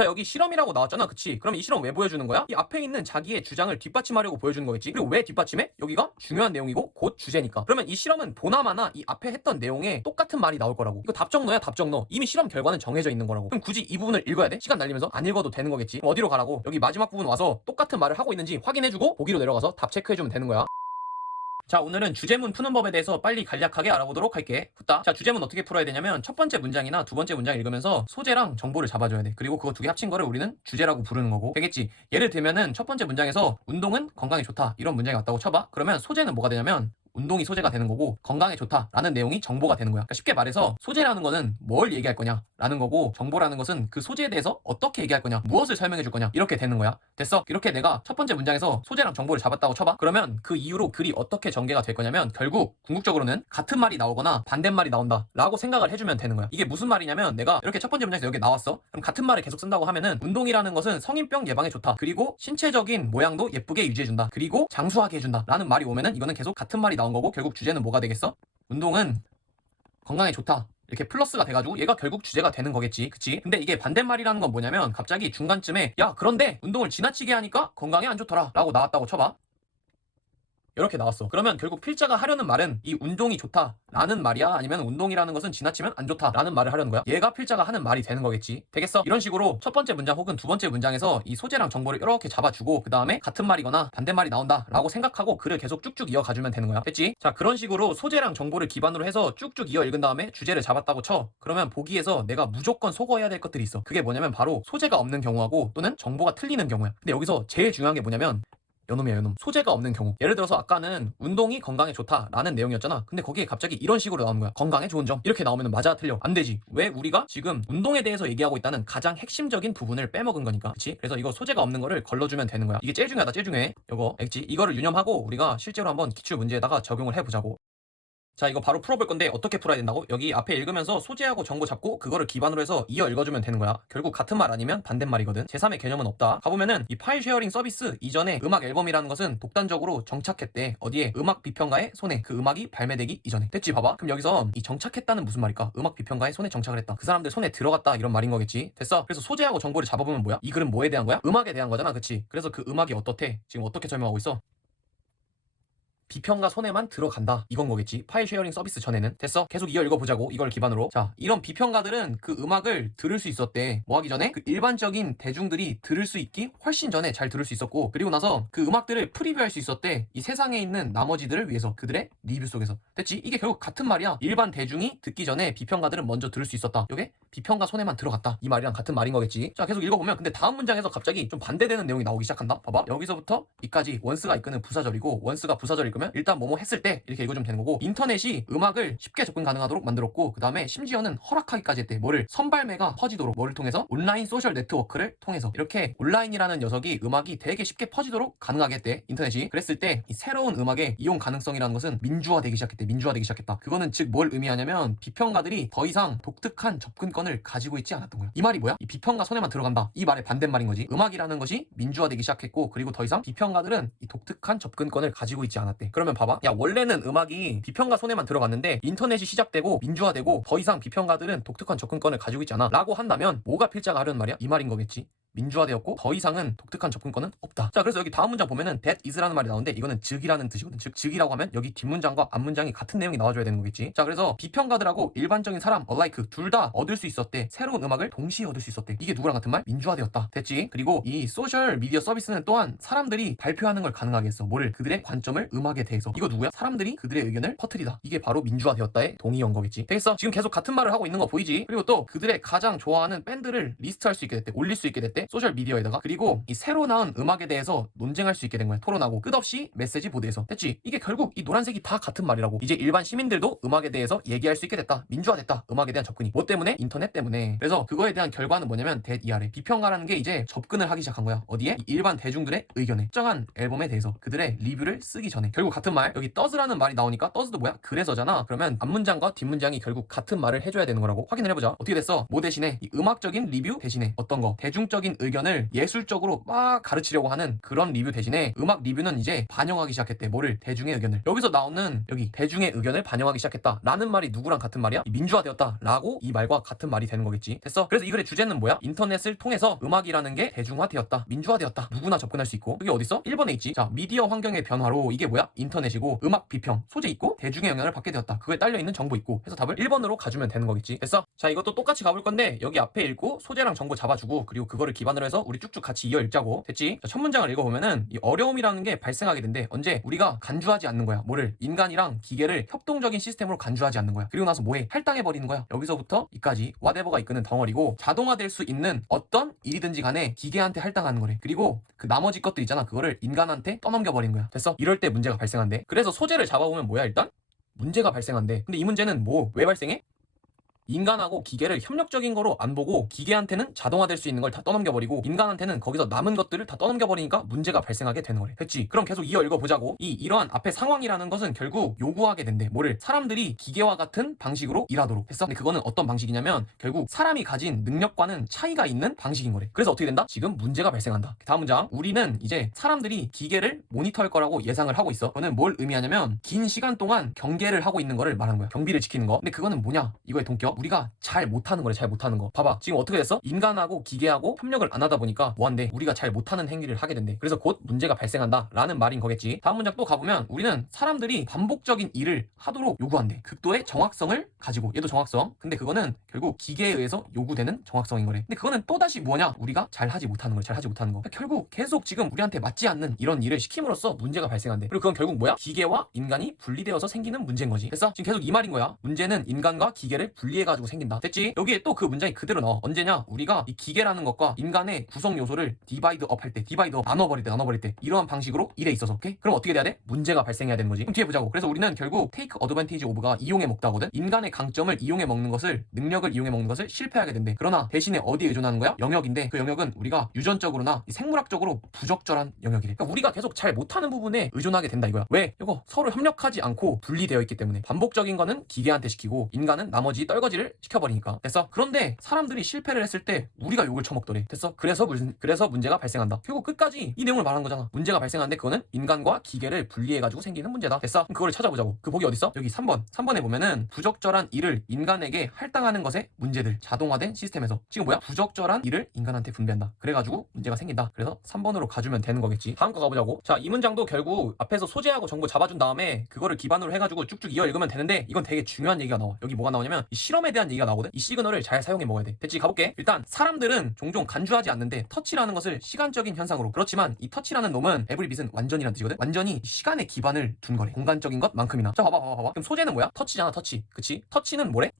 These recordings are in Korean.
자, 여기 실험이라고 나왔잖아. 그치? 그럼 이 실험 왜 보여주는 거야? 이 앞에 있는 자기의 주장을 뒷받침하려고 보여주는 거겠지. 그리고 왜 뒷받침해? 여기가 중요한 내용이고 곧 주제니까. 그러면 이 실험은 보나마나 이 앞에 했던 내용에 똑같은 말이 나올 거라고. 이거 답정너야, 답정너. 이미 실험 결과는 정해져 있는 거라고. 그럼 굳이 이 부분을 읽어야 돼? 시간 날리면서 안 읽어도 되는 거겠지. 그럼 어디로 가라고? 여기 마지막 부분 와서 똑같은 말을 하고 있는지 확인해주고 보기로 내려가서 답 체크해주면 되는 거야. 자, 오늘은 주제문 푸는 법에 대해서 빨리 간략하게 알아보도록 할게. 후딱. 자, 주제문 어떻게 풀어야 되냐면 첫 번째 문장이나 두 번째 문장 읽으면서 소재랑 정보를 잡아줘야 돼. 그리고 그거 두 개 합친 거를 우리는 주제라고 부르는 거고. 되겠지? 예를 들면은 첫 번째 문장에서 운동은 건강에 좋다 이런 문장이 왔다고 쳐봐. 그러면 소재는 뭐가 되냐면 운동이 소재가 되는 거고 건강에 좋다라는 내용이 정보가 되는 거야. 그러니까 쉽게 말해서 소재라는 거는 뭘 얘기할 거냐라는 거고 정보라는 것은 그 소재에 대해서 어떻게 얘기할 거냐, 무엇을 설명해 줄 거냐 이렇게 되는 거야. 됐어? 이렇게 내가 첫 번째 문장에서 소재랑 정보를 잡았다고 쳐봐. 그러면 그 이후로 글이 어떻게 전개가 될 거냐면 결국 궁극적으로는 같은 말이 나오거나 반대말이 나온다 라고 생각을 해주면 되는 거야. 이게 무슨 말이냐면 내가 이렇게 첫 번째 문장에서 여기 나왔어. 그럼 같은 말을 계속 쓴다고 하면은 운동이라는 것은 성인병 예방에 좋다. 그리고 신체적인 모양도 예쁘게 유지해준다. 그리고 장수하게 해준다 라는 말이 오면은 이거는 계속 같은 말이 나온 거고 결국 주제는 뭐가 되겠어? 운동은 건강에 좋다. 이렇게 플러스가 돼가지고 얘가 결국 주제가 되는 거겠지. 그치? 근데 이게 반대말이라는 건 뭐냐면 갑자기 중간쯤에 야, 그런데 운동을 지나치게 하니까 건강에 안 좋더라 라고 나왔다고 쳐봐. 이렇게 나왔어. 그러면 결국 필자가 하려는 말은 이 운동이 좋다라는 말이야? 아니면 운동이라는 것은 지나치면 안 좋다라는 말을 하려는 거야? 얘가 필자가 하는 말이 되는 거겠지. 되겠어? 이런 식으로 첫 번째 문장 혹은 두 번째 문장에서 이 소재랑 정보를 이렇게 잡아주고 그 다음에 같은 말이거나 반대말이 나온다라고 생각하고 글을 계속 쭉쭉 이어가주면 되는 거야. 됐지? 자, 그런 식으로 소재랑 정보를 기반으로 해서 쭉쭉 이어 읽은 다음에 주제를 잡았다고 쳐. 그러면 보기에서 내가 무조건 속어야 될 것들이 있어. 그게 뭐냐면 바로 소재가 없는 경우하고 또는 정보가 틀리는 경우야. 근데 여기서 제일 중요한 게 뭐냐면 요놈이야, 요놈. 소재가 없는 경우. 예를 들어서 아까는 운동이 건강에 좋다라는 내용이었잖아. 근데 거기에 갑자기 이런 식으로 나오는 거야. 건강에 좋은 점. 이렇게 나오면 맞아, 틀려. 안 되지. 왜? 우리가 지금 운동에 대해서 얘기하고 있다는 가장 핵심적인 부분을 빼먹은 거니까. 그치? 그래서 이거 소재가 없는 거를 걸러주면 되는 거야. 이게 제일 중요하다, 제일 중요해. 이거 알겠지? 이거를 유념하고 우리가 실제로 한번 기출 문제에다가 적용을 해보자고. 자, 이거 바로 풀어볼 건데 어떻게 풀어야 된다고? 여기 앞에 읽으면서 소재하고 정보 잡고 그거를 기반으로 해서 이어 읽어주면 되는 거야. 결국 같은 말 아니면 반대말이거든. 제3의 개념은 없다. 가보면은 이 파일 쉐어링 서비스 이전에 음악 앨범이라는 것은 독단적으로 정착했대. 어디에? 음악 비평가의 손에. 그 음악이 발매되기 이전에. 됐지? 봐봐. 그럼 여기서 이 정착했다는 무슨 말일까? 음악 비평가의 손에 정착을 했다. 그 사람들 손에 들어갔다 이런 말인 거겠지. 됐어? 그래서 소재하고 정보를 잡아보면 뭐야? 이 글은 뭐에 대한 거야? 음악에 대한 거잖아. 그치? 그래서 그 음악이 어떻대? 지금 어떻게 설명하고 있어? 비평가 손에만 들어간다 이건 거겠지. 파일 쉐어링 서비스 전에는. 됐어? 계속 이어 읽어보자고. 이걸 기반으로. 자, 이런 비평가들은 그 음악을 들을 수 있었대. 뭐 하기 전에? 그 일반적인 대중들이 들을 수 있기 훨씬 전에 잘 들을 수 있었고, 그리고 나서 그 음악들을 프리뷰할 수 있었대. 이 세상에 있는 나머지들을 위해서. 그들의 리뷰 속에서. 됐지? 이게 결국 같은 말이야. 일반 대중이 듣기 전에 비평가들은 먼저 들을 수 있었다. 이게 비평가 손에만 들어갔다 이 말이랑 같은 말인 거겠지. 자, 계속 읽어보면 근데 다음 문장에서 갑자기 좀 반대되는 내용이 나오기 시작한다. 봐봐. 여기서부터 이까지 원스가 이끄는 부사절이고, 원스가 부사절을 읽으면 일단 뭐뭐 했을 때 이렇게 읽어주면 되는 거고, 인터넷이 음악을 쉽게 접근 가능하도록 만들었고, 그 다음에 심지어는 허락하기까지 했대. 뭐를? 선발매가 퍼지도록. 뭐를 통해서? 온라인 소셜 네트워크를 통해서. 이렇게 온라인이라는 녀석이 음악이 되게 쉽게 퍼지도록 가능하게 했대, 인터넷이. 그랬을 때 이 새로운 음악의 이용 가능성이라는 것은 민주화되기 시작했대. 민주화되기 시작했다. 그거는 즉 뭘 의미하냐면 비평가들이 더 이상 독특한 접근권을 가지고 있지 않았던 거야. 이 말이 뭐야? 이 비평가 손에만 들어간다 이 말의 반대말인 거지. 음악이라는 것이 민주화되기 시작했고, 그리고 더 이상 비평가들은 이 독특한 접근권을 가지고 있지 않았대. 그러면 봐봐. 야, 원래는 음악이 비평가 손에만 들어갔는데 인터넷이 시작되고 민주화되고 더 이상 비평가들은 독특한 접근권을 가지고 있지 않아 라고 한다면 뭐가 필자가 하려는 말이야? 이 말인 거겠지. 민주화되었고 더 이상은 독특한 접근권은 없다. 자, 그래서 여기 다음 문장 보면은 that is라는 말이 나오는데 이거는 즉이라는 뜻이거든. 즉 즉이라고 하면 여기 뒷문장과 앞문장이 같은 내용이 나와줘야 되는 거겠지. 자, 그래서 비평가들하고 일반적인 사람 alike 둘 다 얻을 수 있었대. 새로운 음악을 동시에 얻을 수 있었대. 이게 누구랑 같은 말? 민주화되었다. 됐지? 그리고 이 소셜 미디어 서비스는 또한 사람들이 발표하는 걸 가능하게 했어. 뭐를? 그들의 관점을 음악에 대해서. 이거 누구야? 사람들이 그들의 의견을 퍼뜨리다. 이게 바로 민주화되었다의 동의어인 거겠지. 되겠어? 지금 계속 같은 말을 하고 있는 거 보이지? 그리고 또 그들의 가장 좋아하는 밴드를 리스트할 수 있게 됐대. 올릴 수 있게 됐대. 소셜 미디어에다가. 그리고 이 새로 나온 음악에 대해서 논쟁할 수 있게 된 거야. 토론하고 끝없이 메시지 보드에서. 됐지? 이게 결국 이 노란색이 다 같은 말이라고. 이제 일반 시민들도 음악에 대해서 얘기할 수 있게 됐다. 민주화됐다. 음악에 대한 접근이. 뭐 때문에? 인터넷 때문에. 그래서 그거에 대한 결과는 뭐냐면 that 이 아래 비평가라는 게 이제 접근을 하기 시작한 거야. 어디에? 이 일반 대중들의 의견에. 특정한 앨범에 대해서 그들의 리뷰를 쓰기 전에. 결국 같은 말. 여기 does라는 말이 나오니까 does도 뭐야? 그래서잖아. 그러면 앞문장과 뒷문장이 결국 같은 말을 해줘야 되는 거라고. 확인을 해보자. 어떻게 됐어? 뭐 대신에 이 음악적인 리뷰 대신에 어떤 거? 대중적인 감성적인 의견을 예술적으로 막 가르치려고 하는 그런 리뷰 대신에 음악 리뷰는 이제 반영하기 시작했대. 뭐를? 대중의 의견을. 여기서 나오는 여기 대중의 의견을 반영하기 시작했다 라는 말이 누구랑 같은 말이야? 민주화되었다 라고 이 말과 같은 말이 되는 거겠지. 됐어? 그래서 이 글의 주제는 뭐야? 인터넷을 통해서 음악이라는 게 대중화되었다, 민주화되었다, 누구나 접근할 수 있고. 그게 어딨어? 1번에 있지. 자, 미디어 환경의 변화로 이게 뭐야? 인터넷이고 음악 비평, 소재 있고 대중의 영향을 받게 되었다. 그거에 딸려있는 정보 있고 해서 답을 1번으로 가주면 되는 거겠지. 됐어? 자, 이것도 똑같이 가볼 건데 여기 앞에 읽고 소재랑 정보 잡아주고 그리고 그거를 기반으로 해서 우리 쭉쭉 같이 이어 읽자고. 됐지? 자, 첫 문장을 읽어보면은 이 어려움이라는 게 발생하게 된대. 언제? 우리가 간주하지 않는 거야. 뭐를? 인간이랑 기계를 협동적인 시스템으로 간주하지 않는 거야. 그리고 나서 뭐해? 할당해버리는 거야. 여기서부터 이까지 whatever가 이끄는 덩어리고 자동화될 수 있는 어떤 일이든지 간에 기계한테 할당하는 거래. 그리고 그 나머지 것들 있잖아. 그거를 인간한테 떠넘겨버리는 거야. 됐어? 이럴 때 문제가 발생한대. 그래서 소재를 잡아보면 뭐야? 일단 문제가 발생한대. 근데 이 문제는 뭐? 왜 발생해? 인간하고 기계를 협력적인 거로 안 보고 기계한테는 자동화될 수 있는 걸 다 떠넘겨버리고 인간한테는 거기서 남은 것들을 다 떠넘겨버리니까 문제가 발생하게 되는 거래. 됐지? 그럼 계속 이어 읽어보자고. 이러한 앞에 상황이라는 것은 결국 요구하게 된대. 뭐를? 사람들이 기계와 같은 방식으로 일하도록. 됐어? 근데 그거는 어떤 방식이냐면 결국 사람이 가진 능력과는 차이가 있는 방식인 거래. 그래서 어떻게 된다? 지금 문제가 발생한다. 다음 문장. 우리는 이제 사람들이 기계를 모니터할 거라고 예상을 하고 있어. 그거는 뭘 의미하냐면 긴 시간 동안 경계를 하고 있는 거를 말하는 거야. 경비를 지키는 거. 근데 그거는 뭐냐? 이거의 동격. 우리가 잘 못하는 거래. 잘 못하는 거. 봐봐. 지금 어떻게 됐어? 인간하고 기계하고 협력을 안 하다 보니까 뭐한대? 우리가 잘 못하는 행위를 하게 된대. 그래서 곧 문제가 발생한다 라는 말인 거겠지. 다음 문장 또 가보면 우리는 사람들이 반복적인 일을 하도록 요구한대. 극도의 정확성을 가지고. 얘도 정확성. 근데 그거는 결국 기계에 의해서 요구되는 정확성인 거래. 근데 그거는 또다시 뭐냐? 우리가 잘 하지 못하는 걸. 잘 하지 못하는 거. 그러니까 결국 계속 지금 우리한테 맞지 않는 이런 일을 시킴으로써 문제가 발생한대. 그리고 그건 결국 뭐야? 기계와 인간이 분리되어서 생기는 문제인 거지. 됐어? 지금 계속 이 말인 거야. 문제는 인간과 기계를 분리해가지고 생긴다. 됐지? 여기에 또 그 문장이 그대로 나와. 언제냐? 우리가 이 기계라는 것과 인간의 구성 요소를 디바이드 업 할 때, 디바이드 업 나눠버릴 때 이러한 방식으로 일에 있어서. 오케이? 그럼 어떻게 돼야 돼? 문제가 발생해야 되는 거지. 그럼 뒤에 보자고. 그래서 우리는 결국 take advantage of가 이용해 먹다거든. 인간의 강점을 이용해 먹는 것을, 능력을 이용해 먹는 것을 실패하게 된대. 그러나 대신에 어디에 의존하는 거야? 영역인데 그 영역은 우리가 유전적으로나 생물학적으로 부적절한 영역이래. 그러니까 우리가 계속 잘 못하는 부분에 의존하게 된다 이거야. 왜? 이거 서로 협력하지 않고 분리되어 있기 때문에. 반복적인 거는 기계한테 시키고 인간은 나머지 떨거지를 시켜버리니까. 됐어? 그런데 사람들이 실패를 했을 때 우리가 욕을 쳐먹더래. 됐어? 그래서 문제가 발생한다. 결국 끝까지 이 내용을 말하는 거잖아. 문제가 발생하는데 그거는 인간과 기계를 분리해가지고 생기는 문제다. 됐어? 그럼 그거를 찾아보자고. 그 복이 어딨어? 여기 3번에 보면은 부적절한 일을 인간에게 할당하는 것의 문제들. 자동화된 시스템에서. 지금 뭐야? 부적절한 일을 인간한테 분배한다. 그래가지고 문제가 생긴다. 그래서 3번으로 가주면 되는 거겠지. 다음 거 가보자고. 자, 이 문장도 결국 앞에서 소재하고 정보 잡아준 다음에 그거를 기반으로 해가지고 쭉쭉 이어 읽으면 되는데 이건 되게 중요한 얘기가 나와. 여기 뭐가 나오냐면 이 실험에 대한 얘기가 나오거든. 이 시그널을 잘 사용해 먹어야 돼. 됐지? 가볼게. 일단 사람들은 종종 간주하지 않는데 터치라는 것을 시간적인 현상으로. 그렇지만 이 터치라는 놈은 에브리빗은 완전이란 뜻이거든. 완전히 시간에 기반을 둔 거래. 공간적인 것만큼이나. 자, 봐봐. 그럼 소재는 뭐야? 터치잖아, 터치. 그치? 터치는 뭐래?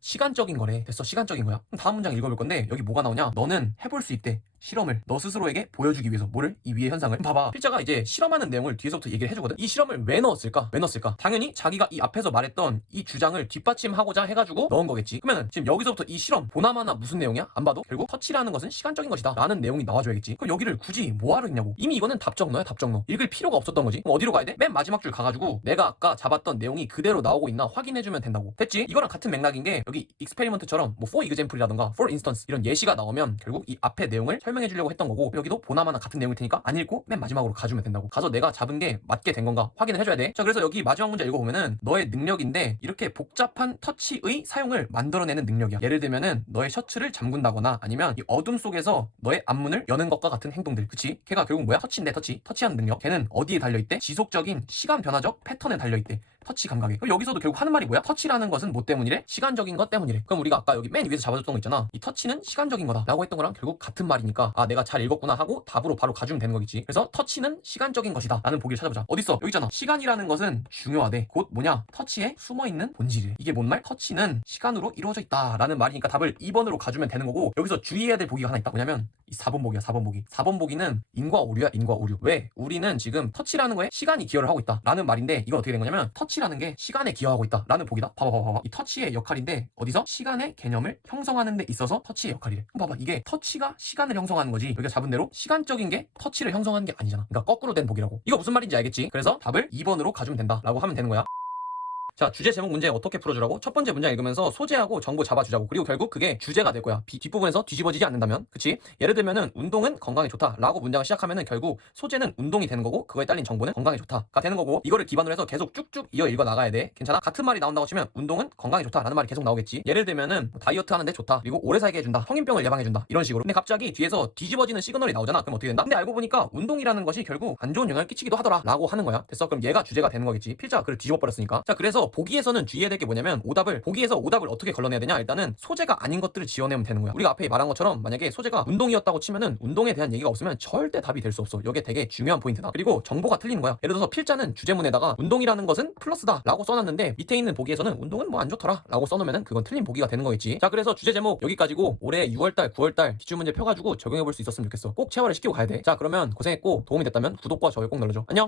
시간적인 거래. 됐어? 시간적인 거야. 그럼 다음 문장 읽어볼 건데 여기 뭐가 나오냐? 너는 해볼 수 있대. 실험을 너 스스로에게 보여주기 위해서. 뭐를? 이 위의 현상을. 봐봐. 필자가 이제 실험하는 내용을 뒤에서부터 얘기를 해주거든. 이 실험을 왜 넣었을까? 당연히 자기가 이 앞에서 말했던 이 주장을 뒷받침하고자 해가지고 넣은 거겠지. 그러면은 지금 여기서부터 이 실험 보나마나 무슨 내용이야? 안 봐도 결국 터치라는 것은 시간적인 것이다 라는 내용이 나와줘야겠지. 그럼 여기를 굳이 뭐하러 했냐고. 이미 이거는 답정너야, 답정너. 읽을 필요가 없었던 거지. 그럼 어디로 가야 돼? 맨 마지막 줄 가가지고 내가 아까 잡았던 내용이 그대로 나오고 있나 확인해주면 된다고. 됐지? 이거랑 같은 맥락인 게 여기 익스페리먼트처럼 뭐 for example이라던가 for instance 이런 예시가 나오면 결국 이 앞에 내용을 설명해주려고 했던 거고, 여기도 보나마나 같은 내용일 테니까 안 읽고 맨 마지막으로 가주면 된다고. 가서 내가 잡은 게 맞게 된 건가 확인을 해줘야 돼. 자, 그래서 여기 마지막 문제 읽어보면은 너의 능력인데 이렇게 복잡한 터치의 사용을 만들어내는 능력이야. 예를 들면은 너의 셔츠를 잠근다거나 아니면 이 어둠 속에서 너의 앞문을 여는 것과 같은 행동들. 그치? 걔가 결국 뭐야? 터치인데 터치하는 능력. 걔는 어디에 달려있대? 지속적인 시간 변화적 패턴에 달려있대. 터치 감각에. 그럼 여기서도 결국 하는 말이 뭐야? 터치라는 것은 뭐 때문이래? 시간적인 것 때문이래. 그럼 우리가 아까 여기 맨 위에서 잡아줬던 거 있잖아. 이 터치는 시간적인 거다 라고 했던 거랑 결국 같은 말이니까 아, 내가 잘 읽었구나 하고 답으로 바로 가주면 되는 거겠지. 그래서 터치는 시간적인 것이다 라는 보기를 찾아보자. 어딨어? 여기 있잖아. 시간이라는 것은 중요하대. 곧 뭐냐? 터치에 숨어있는 본질이래. 이게 뭔 말? 터치는 시간으로 이루어져 있다 라는 말이니까 답을 2번으로 가주면 되는 거고, 여기서 주의해야 될 보기가 하나 있다. 뭐냐면 이 4번 보기야. 4번 보기. 4번 보기는 인과 오류야. 인과 오류. 왜? 우리는 지금 터치라는 거에 시간이 기여를 하고 있다 라는 말인데, 이건 어떻게 된 거냐면 터치라는 게 시간에 기여하고 있다 라는 보기다. 봐봐. 이 터치의 역할인데 어디서? 시간의 개념을 형성하는 데 있어서 터치의 역할이래. 그럼 봐봐. 이게 터치가 시간을 형성하는 거지, 여기가 잡은 대로 시간적인 게 터치를 형성하는 게 아니잖아. 그러니까 거꾸로 된 보기라고. 이거 무슨 말인지 알겠지? 그래서 답을 2번으로 가주면 된다 라고 하면 되는 거야. 자, 주제 제목 문제 어떻게 풀어주라고? 첫 번째 문장 읽으면서 소재하고 정보 잡아주자고. 그리고 결국 그게 주제가 될 거야. 뒷부분에서 뒤집어지지 않는다면. 그치? 예를 들면은 운동은 건강에 좋다 라고 문장을 시작하면은 결국 소재는 운동이 되는 거고 그거에 딸린 정보는 건강에 좋다가 되는 거고, 이거를 기반으로 해서 계속 쭉쭉 이어 읽어 나가야 돼. 괜찮아? 같은 말이 나온다고 치면 운동은 건강에 좋다 라는 말이 계속 나오겠지. 예를 들면은 뭐 다이어트 하는데 좋다, 그리고 오래 살게 해준다, 성인병을 예방해준다, 이런 식으로. 근데 갑자기 뒤에서 뒤집어지는 시그널이 나오잖아. 그럼 어떻게 된다? 근데 알고 보니까 운동이라는 것이 결국 안 좋은 영향을 끼치기도 하더라 라고 하는 거야. 됐어? 그럼 얘가 주제가 되는 거겠지. 필자가 글을 뒤집어 버렸으니까. 자, 그래서 보기에서는 주의해야 될 게 뭐냐면 보기에서 오답을 어떻게 걸러내야 되냐. 일단은 소재가 아닌 것들을 지어내면 되는 거야. 우리가 앞에 말한 것처럼 만약에 소재가 운동이었다고 치면은 운동에 대한 얘기가 없으면 절대 답이 될 수 없어. 이게 되게 중요한 포인트다. 그리고 정보가 틀리는 거야. 예를 들어서 필자는 주제문에다가 운동이라는 것은 플러스다 라고 써놨는데 밑에 있는 보기에서는 운동은 뭐 안 좋더라 라고 써놓으면은 그건 틀린 보기가 되는 거겠지. 자, 그래서 주제 제목 여기까지고 올해 6월달 9월달 기출문제 펴가지고 적용해볼 수 있었으면 좋겠어. 꼭 체화를 시키고 가야 돼. 자, 그러면 고생했고 도움이 됐다면 구독과 좋아요 꼭 눌러줘. 안녕.